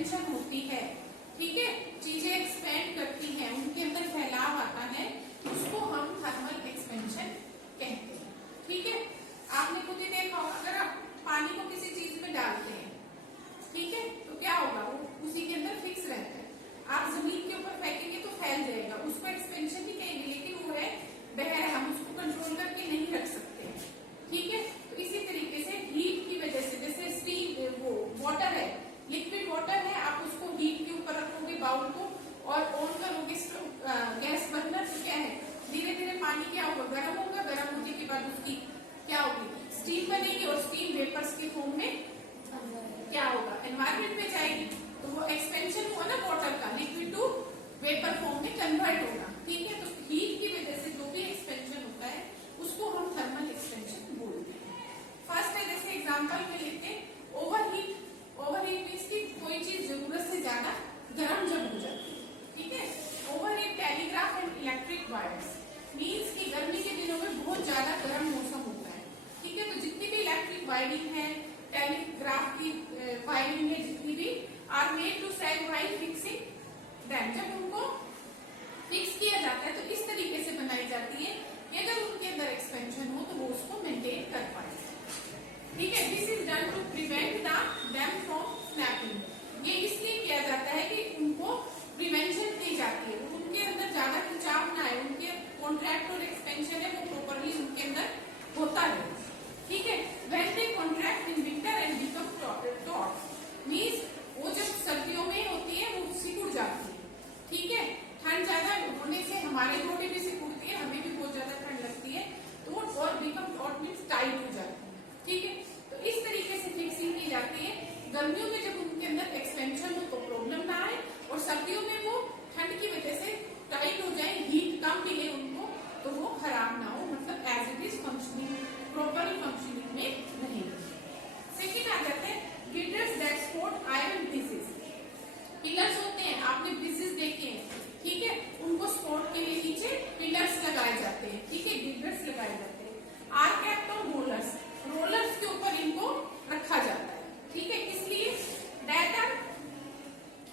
Expansion होती है, ठीक है, चीजें एक्सपेंड करती हैं, उनके अंदर फैलाव आता है, उसको हम थर्मल एक्सपेंशन कहते हैं, ठीक है। आपने खुद ही देखा होगा, अगर आप पानी को किसी चीज में डालते हैं, ठीक है, तो क्या होगा, वो उसी के अंदर फिक्स रहता है। आप जमीन के ऊपर फेंकेंगे तो फैल जाएगा, उसको एक्सपेंशन ही कहेंगे, लेकिन वो है बह रहा, हम उसको कंट्रोल करके नहीं रख सकते, ठीक है। तो इसी तरीके से हीट की वजह से, जैसे स्टीम, वो वाटर है, लिक्विड वाटर है, आप उसको हीट के ऊपर रखोगे बाउल को और ऑन करोगे गैस बर्नर, तो क्या है, धीरे धीरे पानी क्या होगा, गर्म होगा, गर्म होने के बाद उसकी क्या होगी, स्टीम बनेगी, और स्टीम वेपर्स के फॉर्म में क्या होगा, एनवायरमेंट में जाएगी, तो वो एक्सपेंशन हुआ ना वाटर का, लिक्विड टू वेपर फॉर्म में कन्वर्ट होगा, ठीक है। तो हीट की वजह से जो भी एक्सपेंशन होता है उसको हम थर्मल एक्सपेंशन बोलते हैं। फर्स्ट है, जैसे एग्जांपल में लेते हैं ओवरहीट। ओवरहीट मीन्स की कोई चीज जरूरत से ज्यादा गर्म जब हो जाती है, ठीक है। Overheat telegraph and electric wires means की गर्मी के दिनों में बहुत ज्यादा गर्म मौसम होता है, ठीक है। तो जितनी भी इलेक्ट्रिक वायरिंग है, टेलीग्राफ की वायरिंग है, जितनी भी are made to save while fixing them, जब उनको फिक्स किया जाता है तो इस तरीके से बनाई जाती है कि अगर उनके अंदर एक्सपेंशन हो तो वो उसको मेंटेन कर पाए, ठीक है। This is done to prevent them from snapping. ये इसलिए किया जाता है कि उनको प्रिवेंशन दी जाती है, उनके अंदर ज्यादा खिंचाव ना आए, उनके कॉन्ट्रैक्ट और एक्सपेंशन है वो प्रॉपरली उनके अंदर होता है, ठीक है। When they contract in winter and become taught means वो जब सर्दियों में होती है वो सिकुड़ जाती है, ठीक है। ठंड ज्यादा होने से हमारी बॉडी भी सिकुड़ती है, हमें भी बहुत ज्यादा ठंड लगती है, तो वो और बिकम टॉट मींस टाइट हो जाती है, ठीक है। तो इस तरीके से फिक्सिंग की जाती है। गर्मियों में जब उनके अंदर एक्सपेंशन हो तो प्रॉब्लम ना आए, और सर्दियों में वो ठंड की वजह से टाइट हो जाए, हीट कम मिले उनको, तो वो खराब ना हो, मतलब as it is functioning, properly functioning में रहेगी। सेकेंड आ जाते हैं girders that support iron bridges. Pillars होते हैं, आपने ब्रिजेस देखे हैं, ठीक है, उनको सपोर्ट के लिए नीचे पिलर्स लगाए जाते हैं, ठीक है, गिल्डर्स लगाए जाते हैं। Are kept on rollers, rollers के ऊपर इनको रखा जाता है, ठीक है, इसलिए that are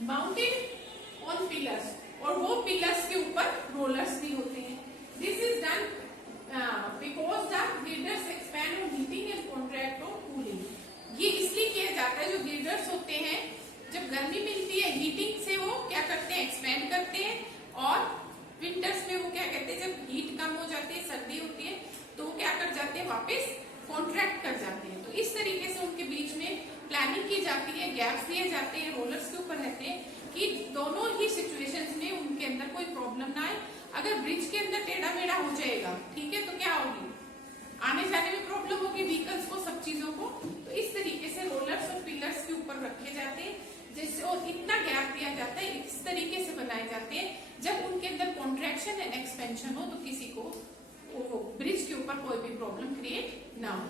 mounted on pillars, और वो पिलर्स के ऊपर रोलर्स भी होते हैं। This is done because the girders expand on heating and contract on cooling. ये इसलिए किया जाता है, जो गिल्डर्स होते हैं जब गर्मी मिलती है हीटिंग से वो क्या करते हैं, एक्सपेंड करते हैं, और विंटर्स में वो क्या कहते हैं, जब हीट कम हो जाती है, सर्दी होती है, तो वो क्या कर जाते हैं, वापस कॉन्ट्रैक्ट कर जाते हैं। तो इस तरीके से उनके बीच में प्लानिंग की जाती है, गैप्स दिए जाते हैं, रोलर्स के ऊपर रहते हैं कि दोनों ही सिचुएशंस में उनके अंदर कोई प्रॉब्लम ना आए। अगर ब्रिज के अंदर टेढ़ा मेढ़ा हो जाएगा, ठीक है, तो क्या होगी, आने जाने में प्रॉब्लम होगी व्हीकल्स को, सब चीजों को। तो इस तरीके से रोलर्स और पिलर्स के ऊपर रखे जाते हैं, जिससे और इतना गैप दिया जाता है, इस तरीके से बनाए जाते हैं जब उनके अंदर कॉन्ट्रैक्शन एंड एक्सपेंशन हो, तो किसी को ब्रिज के ऊपर कोई भी प्रॉब्लम क्रिएट ना हो।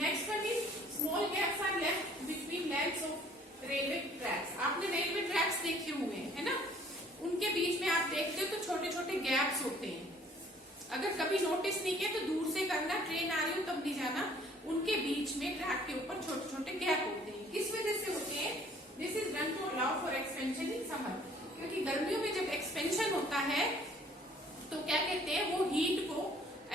Next one is small gaps are left between legs of railway tracks. आपने रेलवे ट्रैक्स देखे हुए हैं, है ना, उनके बीच में आप देखते हो तो छोटे छोटे गैप्स होते हैं। अगर कभी नोटिस नहीं किया तो दूर से करना, ट्रेन आ रही हो तब नहीं जाना, उनके बीच में ट्रैक के ऊपर छोटे छोटे गैप होते हैं। किस वजह से होते हैं, this is done to allow for expansion in summer, क्योंकि गर्मियों में जब एक्सपेंशन होता है तो क्या कहते हैं, वो हीट को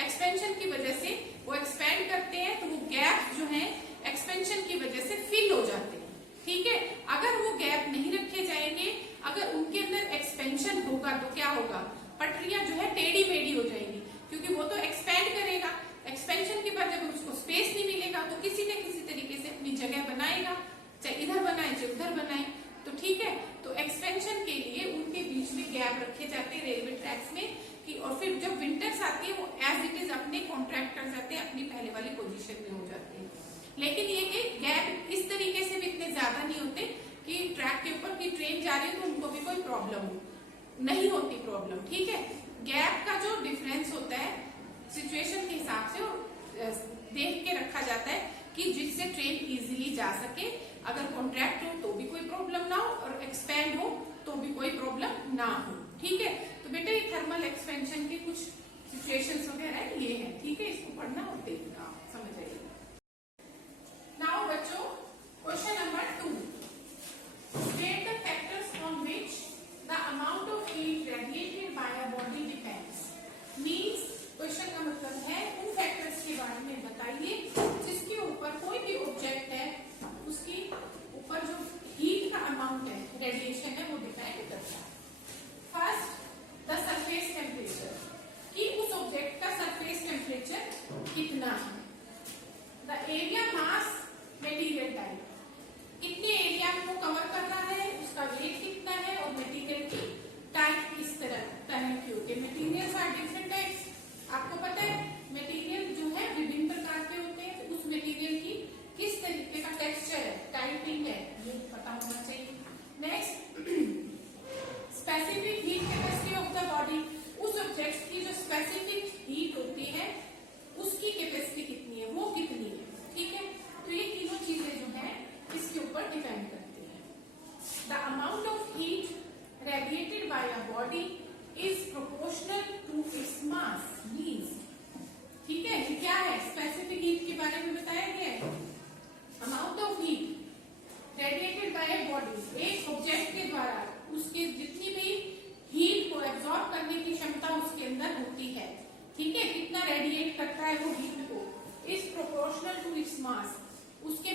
एक्सपेंशन की वजह से वो एक्सपेंड करते हैं, तो वो गैप जो है एक्सपेंशन की वजह से फिल हो जाते हैं, ठीक है। अगर वो गैप नहीं रखे जाएंगे, अगर उनके अंदर एक्सपेंशन होगा तो क्या होगा, पटरियां जो है टेढ़ी मेढ़ी हो जाएंगी, क्योंकि वो तो एक्सपेंड करेगा, एक्सपेंशन के बाद जब उसको स्पेस नहीं मिलेगा तो किसी न किसी तरीके से अपनी जगह बनाएगा, चाहे इधर बनाए चाहे उधर बनाए, तो ठीक है। तो एक्सपेंशन के लिए उनके बीच में गैप रखे जाते हैं रेलवे ट्रैक्स में कि, और फिर जब विंटर्स आती है वो एज इट इज अपने कॉन्ट्रैक्ट कर जाते हैं, अपनी पहले वाली पोजीशन में हो जाते हैं। लेकिन ये कि गैप इस तरीके से भी इतने ज्यादा नहीं होते कि ट्रैक के ऊपर की ट्रेन जा रही है तो उनको भी कोई प्रॉब्लम हो, नहीं होती प्रॉब्लम, ठीक है। गैप का जो डिफरेंस होता है सिचुएशन के हिसाब से देख के रखा जाता है कि जिससे ट्रेन इजीली जा सके, अगर कॉन्ट्रैक्ट हो तो भी कोई प्रॉब्लम ना हो, और एक्सपेंड हो तो भी कोई प्रॉब्लम ना हो, ठीक है। तो बेटा ये थर्मल एक्सपेंशन के कुछ सिचुएशंस वगैरह ये है, ठीक है, इसको पढ़ना और देखना, समझ आइए। नाउ बच्चों क्वेश्चन नंबर 2,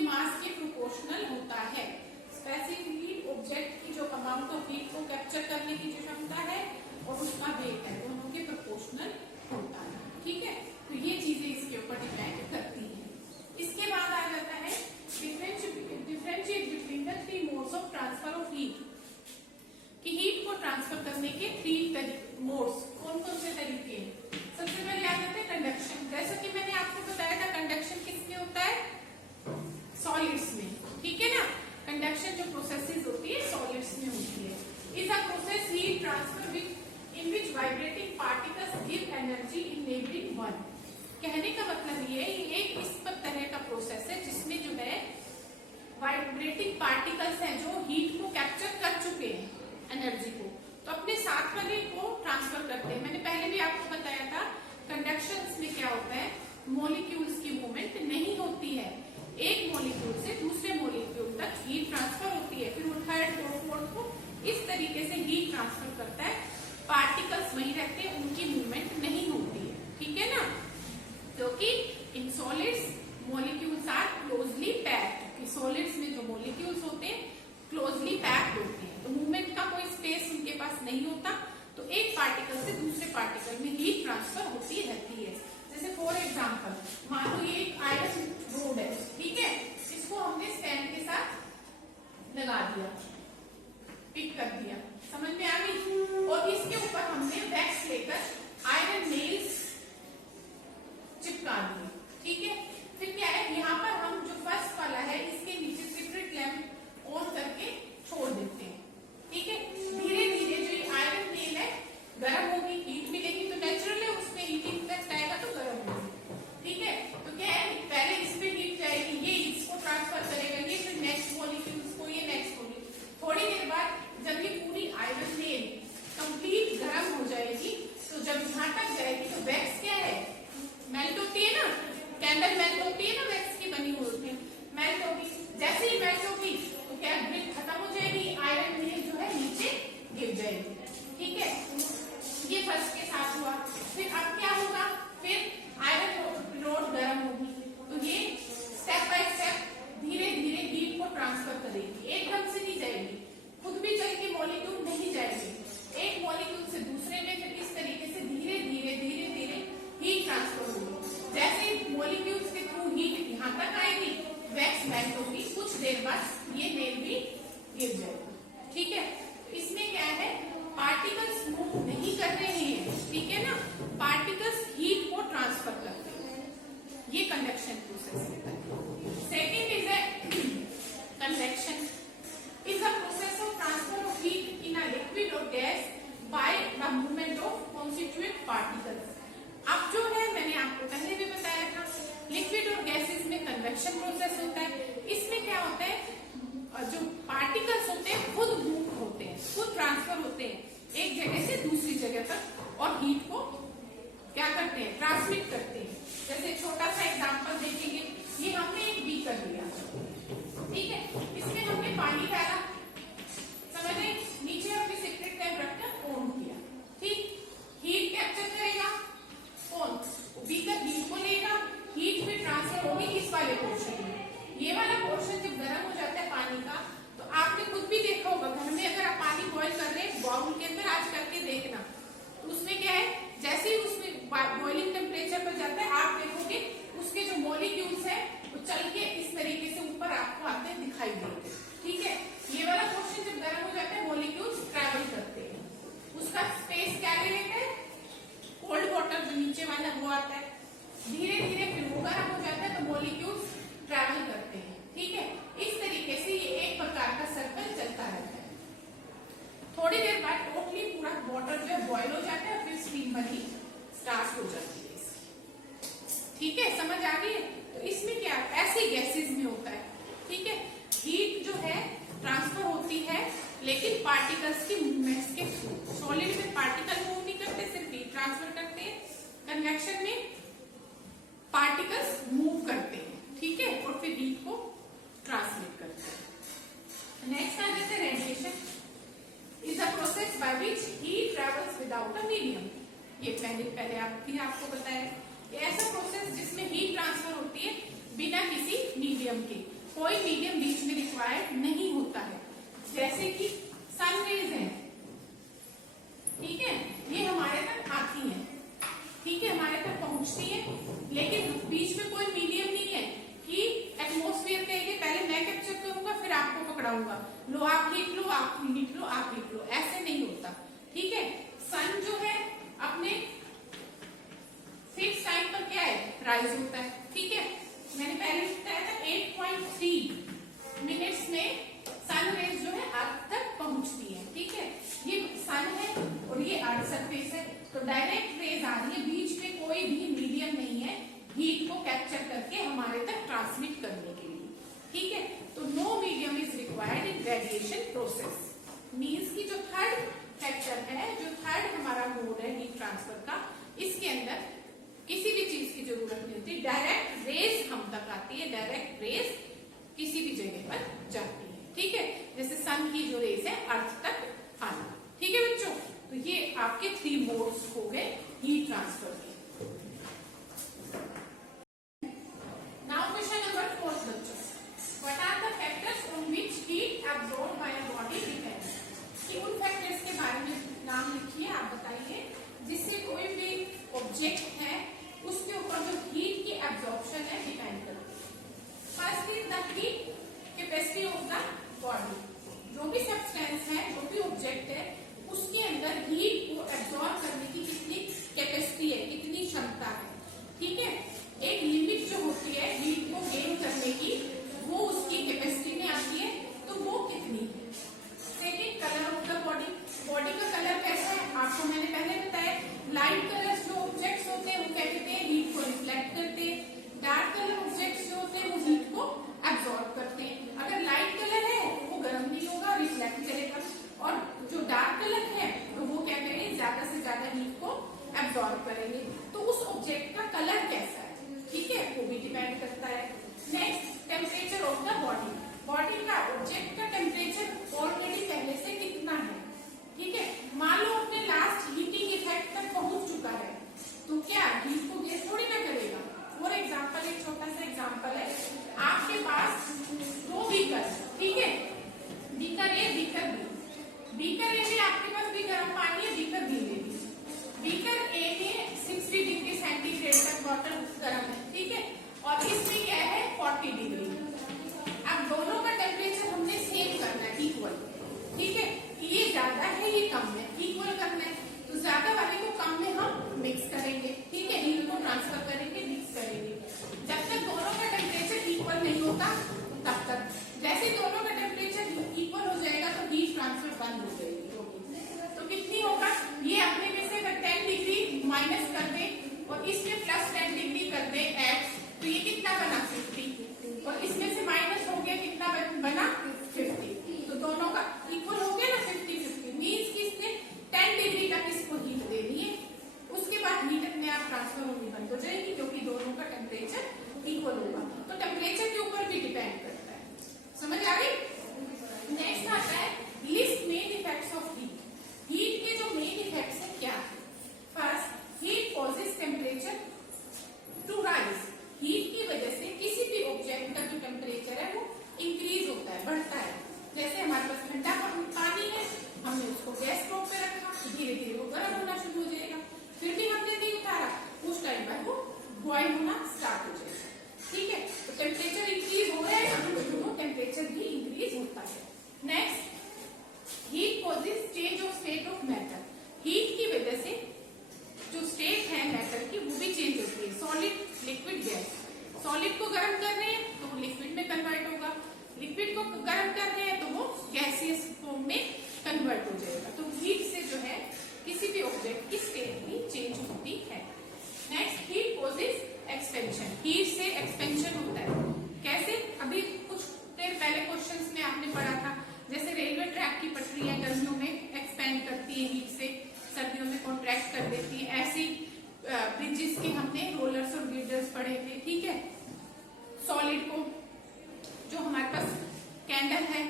मास के प्रोपोर्शनल होता है। स्पेसिफिकली ऑब्जेक्ट की जो अमाउंट ऑफ हीट को कैप्चर करने की जो क्षमता है और उसका वेट है, दोनों के प्रोपोर्शनल होता है। ठीक है, तो ये चीजें इसके ऊपर डिपेंड करती हैं। इसके बाद आ जाता है differentiate between the three modes of transfer of heat, कि हीट को ट्रांसफर करने के थ्री मोड्स कौन कौन से तरीके हैं। सबसे पहले आ जाते हैं कंडक्शन। जैसा कि मैंने आपको बताया था, कंडक्शन किसमें होता है, सॉलिड्स में। ठीक है ना, कंडक्शन जो प्रोसेसेस होती है सॉलिड्स में होती है। Is a process heat transfer in which vibrating particles give energy in neighbouring one. कहने का मतलब ये एक इस तरह का प्रोसेस है जिसमें जो है वाइब्रेटिंग पार्टिकल्स हैं जो हीट को कैप्चर कर चुके हैं एनर्जी को, तो अपने साथ वाले को ट्रांसफर करते हैं। मैंने पहले भी आपको बताया था कंडक्शन में क्या होता है, मॉलिक्यूल्स की मूवमेंट नहीं होती है, एक मॉलिक्यूल से दूसरे मॉलिक्यूल तक हीट ट्रांसफर होती है, फिर वो थर्ड फोर्थ को इस तरीके से हीट ट्रांसफर करता है। पार्टिकल्स वहीं रहते हैं, उनकी मूवमेंट नहीं होती है। ठीक है ना, क्योंकि in solids molecules are closely packed, solids में जो मॉलिक्यूल्स होते हैं क्लोजली पैक्ड होते हैं, तो मूवमेंट का कोई स्पेस उनके पास नहीं होता, तो एक पार्टिकल से दूसरे पार्टिकल में हीट ट्रांसफर होती रहती है। जैसे फॉर एग्जांपल मान लो ये एक आयरन रोड है, ठीक है, इसको हमने स्टैंड के साथ लगा दिया, पिक कर दिया, समझ में आ गई, और इसके ऊपर हमने वैक्स लेकर आयरन नेल्स चिपका दिए। ठीक है, फिर क्या है, यहाँ पर हम जो फर्स्ट वाला है इसके नीचे स्पिरिट लैंप ऑन करके छोड़ देते हैं। ठीक है, धीरे धीरे जो ये आयरन नेल है गर्म होगी, हीट मिलेगी, तो नेचुरल है उसमें हीट इफेक्ट आएगा तो गर्म होगी। ठीक है, तो क्या है, पहले इसमें हीट जाएगी, ये इसको ट्रांसफर करेगा, ये फिर नेक्स्ट मॉलिक्यूल्स को, ये नेक्स्ट मॉलिक्यूल। थोड़ी देर बाद जब ये पूरी आयरन नेल कंप्लीट गर्म हो जाएगी, तो जब यहाँ तक जाएगी तो वैक्स क्या है, मेल्ट होती है ना, कैंडल मेल्ट होती है ना, वैक्स की बनी हुई होती है, मेल्ट होगी। जैसे ही मेल्ट होगी तो क्या ग्रिप खत्म हो जाएगी, आयरन नेल जो है नीचे गिर जाएगी। ठीक है, ये फर्स्ट के साथ हुआ। फिर अब क्या होगा, फिर आयरन रोड गर्म होगी, तो ये स्टेप बाय स्टेप धीरे धीरे हीट को ट्रांसफर करेगी, एकदम से नहीं जाएगी, खुद भी चल के मॉलिक्यूल नहीं जाएगी, एक मॉलिक्यूल से दूसरे में, फिर इस तरीके से धीरे धीरे धीरे धीरे हीट ट्रांसफर होगी। जैसे मॉलिक्यूल्स के थ्रू हीट यहाँ तक आएगी, वैक्स मेल्ट होगी, कुछ देर बाद ये नेल भी गिर जाएगी। ठीक है, इसमें क्या है, पार्टिकल्स मूव नहीं कर रहे हैं, ठीक है ना, पार्टिकल्स हीट को ट्रांसफर करते हैं, ये कंडक्शन प्रोसेस है। Second is convection, is a process of transfer of heat in a liquid और gas by the movement of constituent particles. अब जो है मैंने आपको पहले भी बताया था, लिक्विड और गैसेस में कन्वेक्शन प्रोसेस होता है। इसमें क्या होता है, जो पार्टिकल्स होते हैं खुद मूव होते हैं, खुद ट्रांसफर होते हैं एक जगह से दूसरी जगह तक, और हीट को क्या करते हैं, ट्रांसमिट करते हैं। जैसे छोटा सा एग्जांपल देखेंगे, ये हमने एक बीकर लिया, ठीक है, इसमें हमने पानी डाला, समझ रहे, नीचे हमने सेपरेट टैप रखकर ऑन किया, ठीक, हीट कैप्चर करेगा कौन, बीकर हीट को लेगा, हीट फिर ट्रांसफर होगी इस वाले पोर्शन में। ये वाला पोर्शन जब गर्म हो जाता है पानी का, तो आपने खुद भी देखा होगा घर में, अगर आप पानी बॉईल कर रहे हैं बाउल के अंदर, आज करके देखना, तो उसमें क्या है, जैसे ही उसमें बॉइलिंग टेम्परेचर पर जाता है, आप देखोगे उसके जो मॉलिक्यूल्स है वो चल के इस तरीके से ऊपर आपको आते दिखाई देंगे। ठीक है, ये वाला पोर्शन जब गर्म हो जाता है मॉलिक्यूल्स ट्रैवल करते हैं, उसका स्पेस क्या ले लेता है, कोल्ड वाटर जो नीचे वाला वो आता है, धीरे धीरे फिर वो गर्म हो जाता है तो मॉलिक्यूल्स ट्रैवल करते हैं। ठीक है, इस तरीके से ये एक प्रकार का सर्कल चलता रहता है। थोड़ी देर बाद टोटली पूरा वाटर जो है बॉयल हो जाता है, फिर स्टीम बनी स्टार्ट हो जाती है। ठीक है, समझ आ गई है। तो इसमें क्या ऐसे गैसेस में होता है, ठीक है, हीट जो है ट्रांसफर होती है लेकिन पार्टिकल्स की मूवमेंट्स के थ्रू। सॉलिड में पार्टिकल मूव नहीं करते, सिर्फ हीट ट्रांसफर करते हैं। कन्वेक्शन में पार्टिकल्स मूव करते हैं, ठीक है, और फिर हीट को ट्रांसमिट करते हैं। नेक्स्ट आ जाता है radiation, is a process by which heat travels without a medium. ये पहले आपको बताया, ऐसा प्रोसेस जिसमें हीट ट्रांसफर होती है बिना किसी मीडियम के। कोई मीडियम बीच में रिक्वायर्ड नहीं होता है। जैसे कि सन रेज है, ठीक है, ये हमारे तक आती है, ठीक है, हमारे तक पहुंचती है, लेकिन बीच में कोई मीडियम नहीं है कि एटमॉस्फेयर कहेंगे पहले मैं कैप्चर करूंगा फिर आपको पकड़ाऊंगा, लो आप हीट लो, आप हीट लो, आप हीट लो, ऐसे नहीं होता, ठीक है। सन जो है अपने फिक्स टाइम पर क्या है, राइज होता है, ठीक है। मैंने पहले बताया था 8.3 मिनट्स में सन रेज जो है अर्थ तक पहुंचती है, ठीक है। ये सन है और ये अर्थ सरफेस है, तो डायरेक्ट रेज आ रही है, बीच में कोई भी मीडियम नहीं है हीट को कैप्चर करके हमारे तक ट्रांसमिट करने के लिए, ठीक है। तो no medium is required in radiation process, means की जो थर्ड फैक्टर है, जो थर्ड हमारा मोड है हीट ट्रांसफर का, इसके अंदर किसी भी चीज की जरूरत नहीं होती, डायरेक्ट रेज हम तक आती है, डायरेक्ट रेज किसी भी जगह पर जाती है, ठीक है। जैसे सन की जो रेज है अर्थ तक आना, ठीक है बच्चों। तो ये आपके 3 मोड्स हो गए हीट ट्रांसफर के। नाउ क्वेश्चन नंबर 4 बच्चों, what are the factors on which heat absorbed by a body depends, कि उन फैक्टर्स के बारे में नाम लिखिए, आप बताइए जिससे कोई भी ऑब्जेक्ट है उसके ऊपर जो हीट की एब्जॉर्प्शन है डिपेंड करती है। First is the heat capacity of the body, जो भी सब्सटेंस है, जो भी ऑब्जेक्ट है, उसके अंदर हीट को एब्जॉर्ब करने की कितनी कैपेसिटी है, कितनी क्षमता है, ठीक है। एक लिमिट जो होती है हीट को गेन करने की, वो उसकी कैपेसिटी में आती है, तो वो कितनी है। Second, colour of the body, body का कलर कैसा है, आपको मैंने पहले बताया, लाइट कलर्स जो ऑब्जेक्ट्स होते हैं वो क्या कहते हैं, हीट को रिफ्लेक्ट करते हैं, डार्क कलर ऑब्जेक्ट्स जो होते हैं वो हीट को एब्जॉर्ब करते हैं। अगर लाइट कलर है वो गर्म नहीं होगा, रिफ्लेक्ट करेगा, और जो डार्क कलर है तो वो क्या करेंगे, ज्यादा से ज्यादा हीट को एब्जॉर्ब करेंगे। तो उस ऑब्जेक्ट का कलर कैसा है, ठीक है, वो भी डिपेंड करता है। Next, temperature of the body, body का ऑब्जेक्ट का टेम्परेचर ऑलरेडी पहले से कितना है, ठीक है। मान लो अपने लास्ट हीटिंग इफेक्ट तक पहुंच चुका है, तो क्या हीट को गेन थोड़ी ना करेगा। फॉर एग्जाम्पल, एक छोटा सा एग्जाम्पल है, आपके पास 2 बीकर, ठीक है, beaker A, beaker B, beaker A में आपके पास भी गर्म पानी है, बीकर बी में भी, बीकर ए में 60 डिग्री सेंटीग्रेड तक वाटर गर्म है, ठीक है, और इसमें क्या है 40 डिग्री। अब दोनों का टेम्परेचर हमने सेम करना है, इक्वल, ठीक है। ये ज्यादा है ये कम है, इक्वल करना है, तो ज्यादा वाले को कम में हम मिक्स करेंगे, ठीक है, हीट को ट्रांसफर करेंगे, मिक्स करेंगे। जब तक दोनों का टेम्परेचर इक्वल नहीं होता तब तक, जैसे दोनों का टेम्परेचर इक्वल हो जाएगा तो हीट ट्रांसफर बंद हो जाएगी। तो कितनी होगा, ये अपने में से अगर 10 डिग्री माइनस कर दे और इसमें प्लस 10 डिग्री कर दे ऐड, तो ये कितना बना 50, और इसमें से माइनस हो गया कितना बना 50, तो दोनों का इक्वल हो गया ना 50-50, मीन्स कि इसने 10 डिग्री तक इसको हीट दे दी है, उसके बाद हीट अपने आप ट्रांसफर होनी बंद हो जाएगी क्योंकि दोनों का टेम्परेचर इक्वल होगा। तो टेम्परेचर के ऊपर भी डिपेंड करता है, समझ आ गई। नेक्स्ट आता है list main effects of heat, heat के जो मेन इफेक्ट्स है क्या है। First, heat causes temperature to rise, heat की वजह से किसी भी ऑब्जेक्ट का जो टेम्परेचर है वो इंक्रीज होता है, बढ़ता है। जैसे हमारे पास ठंडा पानी है, हमने उसको गैस स्टोव पे रखा, धीरे धीरे वो गर्म होना शुरू हो जाएगा, फिर भी हमने नहीं उतारा, उस टाइम पर वो बॉयल होना स्टार्ट हो जाएगा, ठीक है। तो टेम्परेचर इंक्रीज हो रहा है, तो टेम्परेचर भी इंक्रीज होता है। Next, heat causes change of state of matter, heat की वजह से जो स्टेट है मैटर की वो भी चेंज होती है, सॉलिड, लिक्विड, गैस। सॉलिड को गर्म कर रहे हैं तो वो लिक्विड में कन्वर्ट होगा, लिक्विड को गर्म कर रहे हैं तो वो गैसियस फॉर्म में कन्वर्ट हो जाएगा। तो हीट से जो है किसी भी ऑब्जेक्ट की स्टेट भी चेंज होती है। Next, heat causes expansion, heat से एक्सपेंशन होता है। कैसे, अभी कुछ देर पहले क्वेश्चंस में आपने पढ़ा था, जैसे रेलवे ट्रैक की पटरियां गर्मियों में एक्सपेंड करती है हीट से, सर्दियों में कॉन्ट्रैक्ट कर देती है, ऐसी ब्रिजेस के हमने रोलर्स और गिर्डर्स पढ़े थे, ठीक है। सॉलिड को, जो हमारे पास कैंडल है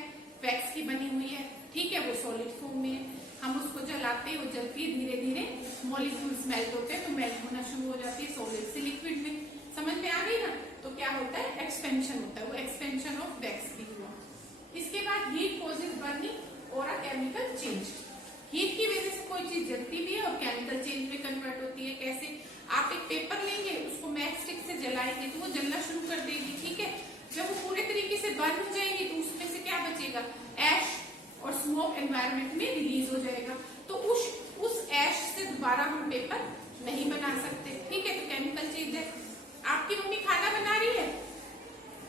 वैक्स की बनी हुई है, ठीक है, वो सॉलिड फॉर्म में है, हम उसको जलाते हैं, वो जलती है, धीरे धीरे मॉलिक्यूल्स मेल्ट होते हैं, तो मेल्ट होना शुरू हो जाती है सॉलिड से लिक्विड में, समझ में आ गई ना। तो क्या होता है, एक्सपेंशन होता है, वो एक्सपेंशन ऑफ वैक्स भी हुआ। इसके बाद हीट कॉजेज बर्निंग और अ केमिकल चेंज। हीट की वजह से कोई चीज जलती भी है और केमिकल चेंज में कन्वर्ट होती है। कैसे? आप एक पेपर लेंगे, उसको मैच स्टिक से जलाएंगे तो वो जलना शुरू कर देगी, ठीक है। जब वो पूरे तरीके से बर्न हो जाएंगे तो उसमें से क्या बचेगा? ऐश और स्मोक एनवायरनमेंट में रिलीज हो जाएगा। तो उस ऐश से दोबारा हम पेपर नहीं बना सकते, ठीक है। तो केमिकल चेंज है। आपकी मम्मी खाना बना रही है,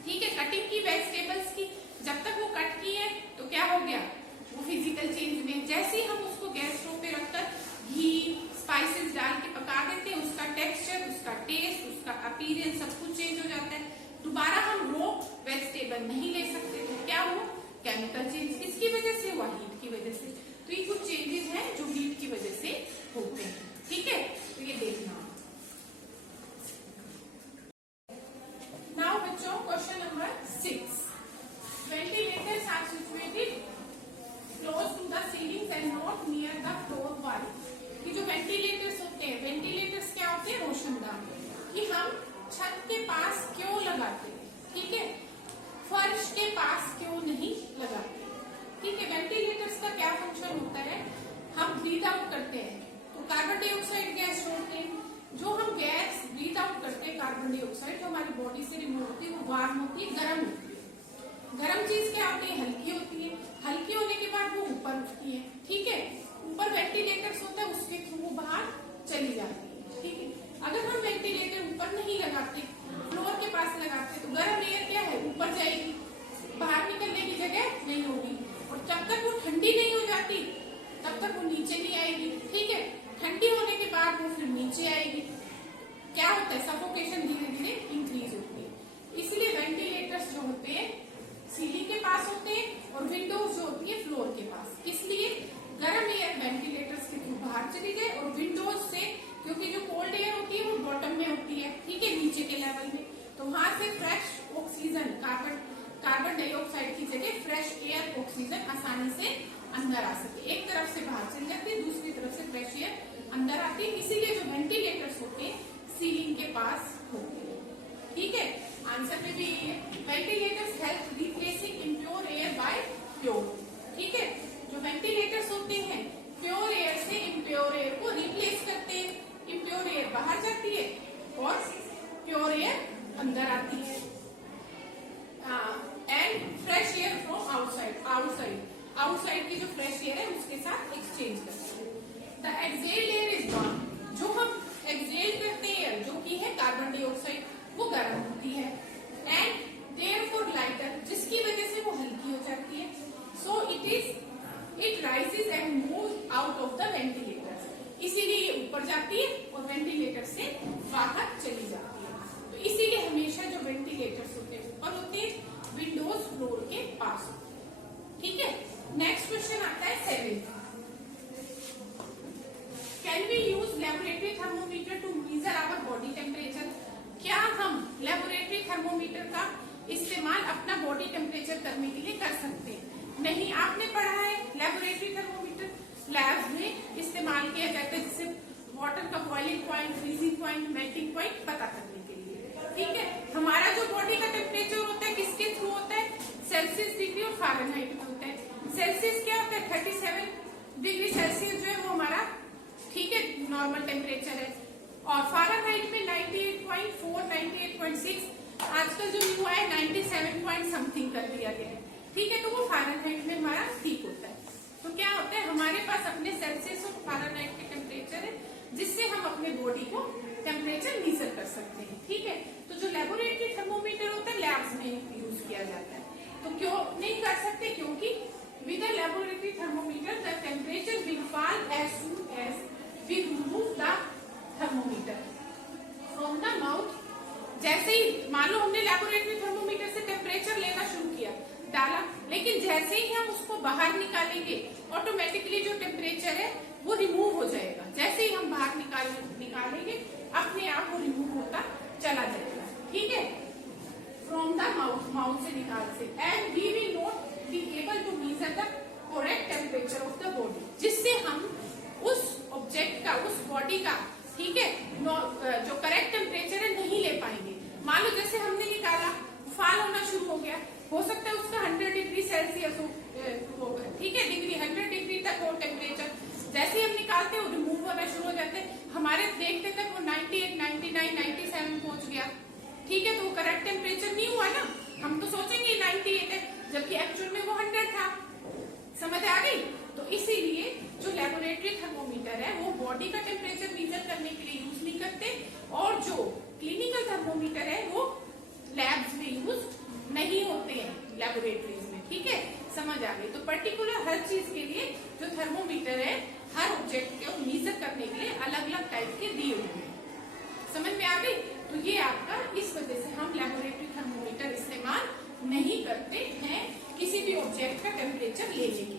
ठीक है, कटिंग की वेजिटेबल्स की, जब तक वो कट की है तो क्या हो गया? वो फिजिकल चेंज में। जैसे ही हम उसको गैस स्टोव पे रखकर घी स्पाइसेस डाल के पका देते हैं, उसका टेक्सचर, उसका टेस्ट, उसका अपीयरेंस सब कुछ चेंज हो जाता है। दोबारा हम रो वेजिटेबल नहीं ले सकते। तो क्या हुआ? Chemical change. किसकी वजह से हुआ? हीट की वजह से। तो ये कुछ चेंजेस हैं जो हीट की वजह से होते हैं, ठीक है। तो ये देखना। नाउ बच्चों, question number 6। Ventilators are situated close to the ceilings and not near the floor wall. कि जो वेंटिलेटर्स होते हैं, वेंटिलेटर्स क्या होते हैं? रोशनदान। कि हम छत के पास क्यों लगाते हैं, ठीक है, फर्श के पास क्यों नहीं लगाते, ठीक है। वेंटिलेटर्स का क्या फंक्शन होता है? हम ब्रीथ आउट करते हैं तो कार्बन डाइऑक्साइड गैस छोड़ते हैं। जो हम गैस ब्रीथ आउट करते हैं कार्बन डाइऑक्साइड, जो हमारी बॉडी से रिमूव होती है, वो वार्म होती है, गर्म होती है। गर्म चीज क्या होती है? हल्की होती है। हल्की होने के बाद वो ऊपर उठती है, ठीक है। ऊपर वेंटिलेटर्स होता है, उसके थ्रू वो बाहर चली जाती है, ठीक है। अगर हम वेंटिलेटर ऊपर नहीं लगाते, फ्लोर के पास लगाते, तो गर्म एयर क्या है? ऊपर जाएगी, बाहर निकलने की जगह नहीं होगी। और जब तक वो ठंडी नहीं हो जाती तब तक वो नीचे नहीं आएगी, ठीक है। ठंडी होने के बाद वो फिर नीचे आएगी। क्या होता है? सफोकेशन धीरे धीरे इंक्रीज होती है। इसलिए वेंटिलेटर्स जो होते हैं सीलिंग के पास होते हैं और विंडोज जो होती है फ्लोर के पास। इसलिए गर्म एयर वेंटिलेटर्स के थ्रू बाहर चली जाए और विंडोज से, क्योंकि जो कोल्ड एयर होती है वो बॉटम में होती है, ठीक है, नीचे के लेवल में, तो वहां से फ्रेश ऑक्सीजन, कार्बन डाइऑक्साइड की जगह फ्रेश एयर ऑक्सीजन आसानी से अंदर आ सके। एक तरफ से बाहर चली जाती है, दूसरी तरफ से फ्रेश एयर अंदर आती है। इसीलिए जो वेंटिलेटर्स होते हैं सीलिंग के पास होते हैं, ठीक है। आंसर में भी यही है। Ventilators help replacing impure air by pure, ठीक है। जो वेंटिलेटर्स होते हैं प्योर एयर से इम्प्योर एयर को रिप्लेस करते हैं। इम्प्योर एयर बाहर जाती है और प्योर एयर अंदर आती है। And fresh air from outside की जो फ्रेश एयर है उसके साथ एक्सचेंज करते हैं। The excelled air is warm. जो हम एक्सेल करते हैं जो कि है कार्बन डाइऑक्साइड, वो गर्म होती है। एंड देयरफॉर लाइटर, जिसकी वजह से वो हल्की हो जाती है। So it rises and move out of the ventilator. इसीलिए ये ऊपर जाती है और वेंटिलेटर से बाहर चली जाती है। तो इसीलिए हमेशा जो वेंटिलेटर्स होते हैं ऊपर होते हैं, विंडोज फ्लोर के पास, ठीक है। नेक्स्ट क्वेश्चन आता है 7। Can we use laboratory thermometer to measure our body temperature? क्या हम लेबोरेटरी थर्मोमीटर का इस्तेमाल अपना बॉडी टेम्परेचर करने के लिए कर सकते हैं? नहीं। आपने पढ़ा है लेबोरेटरी थर्मोमीटर लैब में इस्तेमाल किया जाता है, जिससे वाटर का boiling point, freezing point, melting point पता करने के लिए, ठीक है। हमारा जो बॉडी का टेम्परेचर होता है किसके थ्रू होता है? सेल्सियस डिग्री और फ़ारेनहाइट में होता है। सेल्सियस क्या होता है? 37 डिग्री सेल्सियस जो है वो हमारा, ठीक है, नॉर्मल टेम्परेचर है। और फ़ारेनहाइट में 98.4, 98.6, आजकल जो न्यू है 97 पॉइंट समथिंग कर दिया गया है, ठीक है। तो वो फ़ारेनहाइट में हमारा ठीक होता है। तो क्या होता है? हमारे पास अपने सेल्सियस और फ़ारेनहाइट के टेम्परेचर है, जिससे हम अपने बॉडी को टेम्परेचर मेजर कर सकते हैं, ठीक है। तो जो लेबोरेटरी थर्मोमीटर होता है लैब्स में यूज किया जाता है। तो क्यों नहीं कर सकते? क्योंकि with a laboratory thermometer the temperature will fall as soon as we remove the thermometer from the mouth. जैसे ही मान लो हमने लेबोरेटरी थर्मोमीटर से टेम्परेचर लेना शुरू किया, डाला, लेकिन जैसे ही हम उसको बाहर निकालेंगे ऑटोमेटिकली जो टेम्परेचर है वो रिमूव हो जाएगा। जैसे ही हम बाहर निकालेंगे अपने आप वो रिमूव होता चला जाएगा, ठीक है, फ्रॉम द माउथ से निकाल से। And we will not be able to measure the correct temperature of the body, जिससे हम उस ऑब्जेक्ट का, उस बॉडी का, ठीक है, जो करेक्ट टेम्परेचर है नहीं ले पाएंगे। मान लो जैसे हमने निकाला, फॉल होना शुरू हो गया, हो सकता है उसका 100 डिग्री सेल्सियस होगा, ठीक है, डिग्री 100 डिग्री तक हो टेम्परेचर। जैसे ही हम निकालते हैं वो रिमूव होना शुरू हो जाते हैं, हमारे देखते तक वो 98, 99, 97 पहुंच गया, ठीक है, तो वो करेक्ट टेम्परेचर नहीं हुआ ना, हम तो सोचेंगे 98 है, जबकि एक्चुअल में वो 100 था। समझ आ गई? तो इसीलिए जो लेबोरेटरी थर्मोमीटर है वो बॉडी का टेम्परेचर मेजर करने के लिए यूज नहीं करते, और जो क्लिनिकल थर्मोमीटर है वो लैब्स में यूज नहीं होते हैं, लेबोरेटरीज में, ठीक है, समझ आ गई? तो पर्टिकुलर हर चीज के लिए जो थर्मोमीटर है हर ऑब्जेक्ट को मेजर करने के लिए अलग अलग टाइप के दिए हुए हैं। समझ में आ गई? तो ये आपका, इस वजह से हम लेबोरेटरी थर्मोमीटर इस्तेमाल नहीं करते हैं किसी भी ऑब्जेक्ट का टेम्परेचर लेने के लिए।